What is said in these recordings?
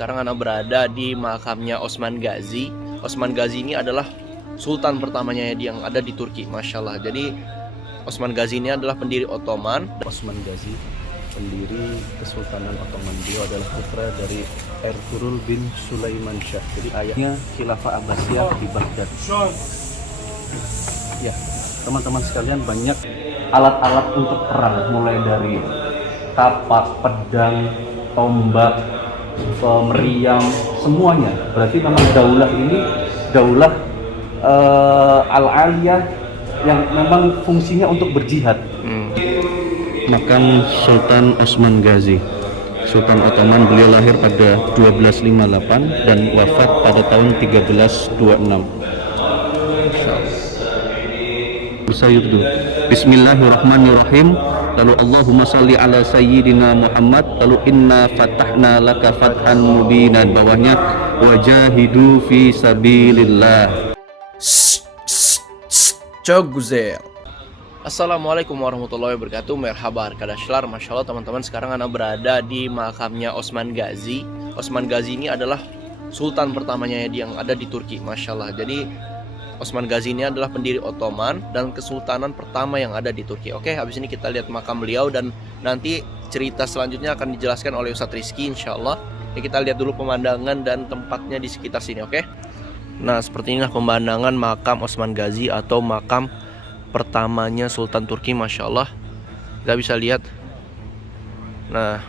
sekarang Ana berada di makamnya Osman Ghazi. Osman Ghazi ini adalah sultan pertamanya yang ada di Turki, Masya Allah. Jadi Osman Ghazi ini adalah pendiri Ottoman. Osman Ghazi, pendiri Kesultanan Ottoman. Beliau adalah putra dari Ertuğrul bin Sulaiman Shah. Jadi ayahnya Khilafah Abbasiyah di Baghdad. Ya, teman-teman sekalian, banyak alat-alat untuk perang, mulai dari kapak, pedang, tombak, meriam, semuanya. Berarti memang daulah ini daulah al-aliyah yang memang fungsinya untuk berjihad. Makam Sultan Osman Ghazi, Sultan Ottoman. Beliau lahir pada 1258 dan wafat pada tahun 1326. Bisa itu. Bismillahirrahmanirrahim. Lalu Allahumma salli ala sayyidina Muhammad. Lalu inna fatahna laka fathan mubinan. Bawahnya wajahidu fi sabilillah. Cogzel. Assalamualaikum warahmatullahi wabarakatuh. Merhaba arkadaşlar. Masya Allah teman-teman, sekarang Ana berada di makamnya Osman Ghazi. Osman Ghazi ini adalah sultan pertamanya yang ada di Turki, Masya Allah. Jadi Osman Ghazi ini adalah pendiri Ottoman dan kesultanan pertama yang ada di Turki. Oke, habis ini kita lihat makam beliau dan nanti cerita selanjutnya akan dijelaskan oleh Ustadz Rizky, insya Allah. Ya, kita lihat dulu pemandangan dan tempatnya di sekitar sini, oke? Nah, seperti inilah pemandangan makam Osman Ghazi atau makam pertamanya Sultan Turki, Masya Allah. Kita bisa lihat. Nah,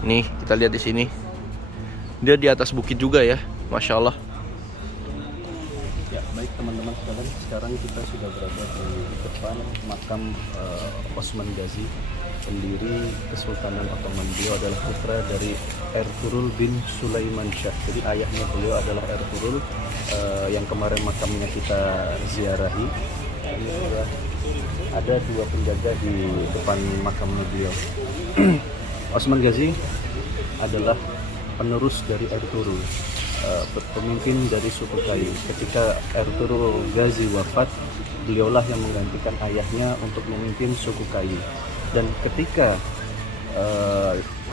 nih kita lihat di sini. Dia di atas bukit juga ya, Masya Allah. Ya, baik teman-teman sekalian, sekarang kita sudah berada di depan makam Osman Ghazi, pendiri Kesultanan Ottoman. Beliau adalah putra dari Ertuğrul bin Sulaiman Shah. Jadi ayahnya beliau adalah Ertuğrul yang kemarin makamnya kita ziarahi. Ini sudah ada dua penjaga di depan makamnya beliau. Osman Ghazi adalah penerus dari Ertuğrul, pemimpin dari suku Kayu. Ketika Ertuğrul Ghazi wafat, beliaulah yang menggantikan ayahnya untuk memimpin suku Kayu. Dan ketika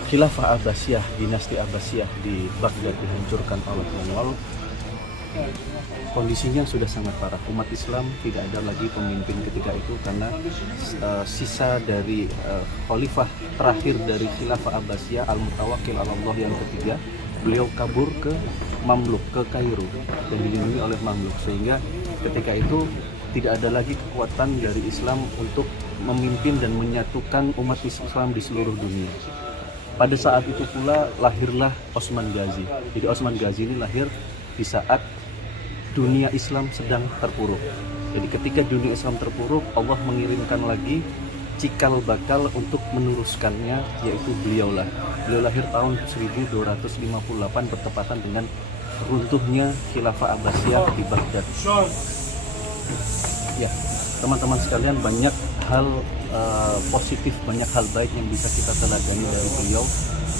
Khilafah Abbasiyah, dinasti Abbasiyah di Baghdad dihancurkan oleh Mongol, kondisinya sudah sangat parah. Umat Islam tidak ada lagi pemimpin ketika itu karena sisa dari khalifah terakhir dari Khilafah Abbasiyah, Al-Mutawakkil Allah yang ketiga, beliau kabur ke Mamluk, ke Kairo, dan dilindungi oleh Mamluk, sehingga ketika itu tidak ada lagi kekuatan dari Islam untuk memimpin dan menyatukan umat Islam di seluruh dunia. Pada saat itu pula lahirlah Osman Ghazi. Jadi Osman Ghazi ini lahir di saat dunia Islam sedang terpuruk. Jadi ketika dunia Islam terpuruk, Allah mengirimkan lagi cikal bakal untuk meneruskannya, yaitu beliaulah. Beliau lahir tahun 1258 bertepatan dengan runtuhnya Khilafah Abbasiyah di Baghdad. Ya, teman-teman sekalian, banyak hal positif, banyak hal baik yang bisa kita teladani dari beliau.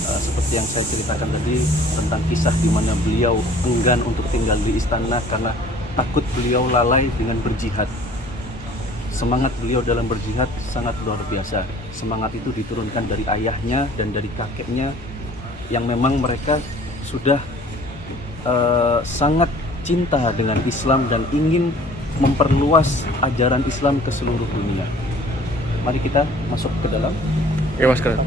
Seperti yang saya ceritakan tadi tentang kisah di mana beliau enggan untuk tinggal di istana karena takut beliau lalai dengan berjihad. Semangat beliau dalam berjihad sangat luar biasa. Semangat itu diturunkan dari ayahnya dan dari kakeknya yang memang mereka sudah sangat cinta dengan Islam dan ingin memperluas ajaran Islam ke seluruh dunia. Mari kita masuk ke dalam. Ya, Mas Keren.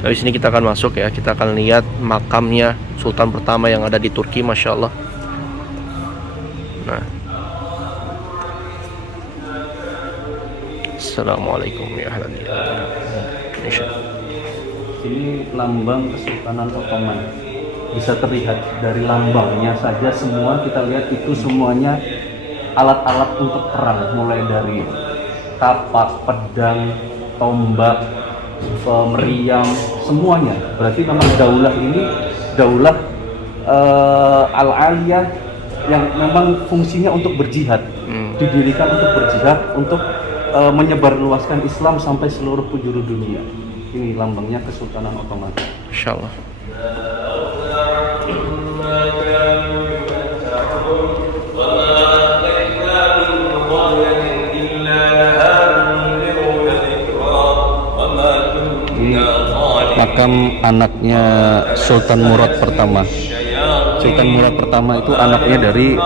Dari sini kita akan masuk ya, kita akan lihat makamnya Sultan pertama yang ada di Turki, Masya Allah. Nah, Assalamualaikum ya ahlan Indonesia. Ini lambang Kesultanan Ottoman. Bisa terlihat dari lambangnya saja, semua kita lihat itu semuanya alat-alat untuk perang, mulai dari kapak, pedang, tombak, meriam, semuanya. Berarti memang daulah ini daulah al-aliyah yang memang fungsinya untuk berjihad. Didirikan untuk berjihad, untuk menyebarluaskan Islam sampai seluruh penjuru dunia. Ini lambangnya Kesultanan Ottoman. Insyaallah. Ini makam anaknya Sultan Murad pertama. Sultan Murad pertama itu anaknya dari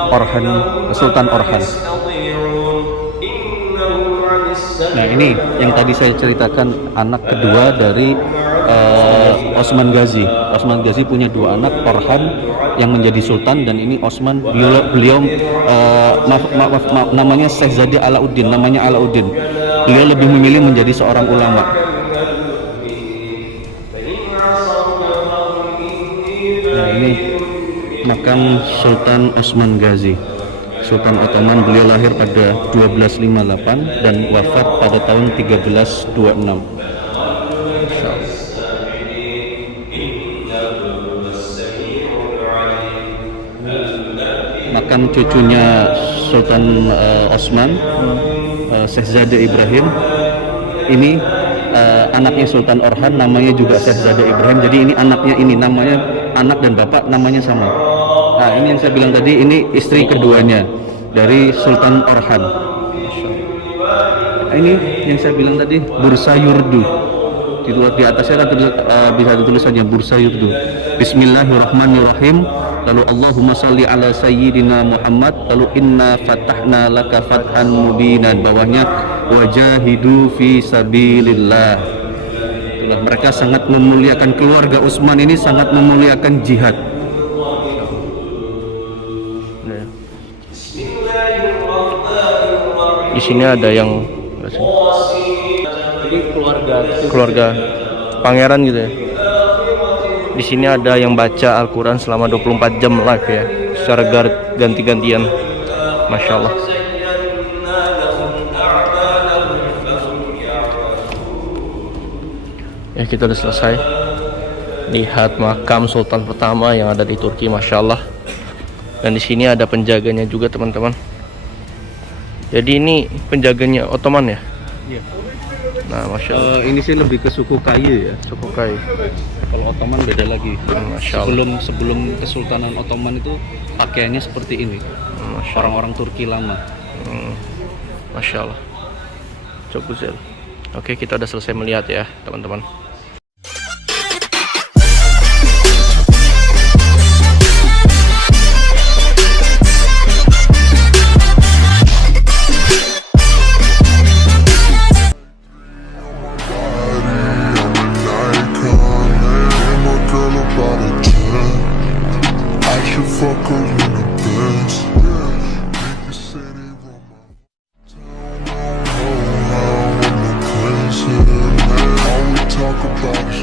Sultan Orhan. Nah, ini yang tadi saya ceritakan, anak kedua dari Osman Ghazi. Osman Ghazi punya dua anak, Orhan yang menjadi sultan, dan ini Osman, beliau namanya Syekh Alauddin, namanya Alauddin. Beliau lebih memilih menjadi seorang ulama. Nah, ini makam Sultan Osman Ghazi, Sultan Ottoman. Beliau lahir pada 1258 dan wafat pada tahun 1326. Makam cucunya Sultan Osman, Syekh Zade Ibrahim. Ini anaknya Sultan Orhan, namanya juga Syekh Zade Ibrahim. Jadi ini anaknya, ini namanya, anak dan bapak namanya sama. Nah, ini yang saya bilang tadi, ini istri keduanya dari Sultan Orhan. Nah, ini yang saya bilang tadi, Bursa Yurdu. Di atasnya kan bisa ditulis saja Bursa Yurdu. Bismillahirrahmanirrahim. Lalu Allahumma sholli ala sayyidina Muhammad. Lalu inna fatahna laka fathan mubinan. Bawahnya wajahidu fi sabilillah. Itulah, mereka sangat memuliakan, keluarga Utsman ini sangat memuliakan jihad. Di sini ada yang keluarga pangeran gitu ya. Di sini ada yang baca Al-Quran selama 24 jam live ya, secara ganti-gantian. Masya Allah. Ya, kita udah selesai lihat makam Sultan pertama yang ada di Turki, Masya Allah. Dan di sini ada penjaganya juga, teman-teman. Jadi ini penjaganya Ottoman ya? Iya. Nah, Masya Allah. Ini sih lebih ke suku Kaye ya. Suku Kai. Kalau Ottoman beda lagi. Masya Allah. Sebelum Kesultanan Ottoman itu pakaiannya seperti ini. Orang-orang Turki lama. Masya Allah. Çok güzel. Oke, kita udah selesai melihat ya, teman-teman. Fuck her in the best. Make the city run my town. I'm the prince of the land. All we talk about is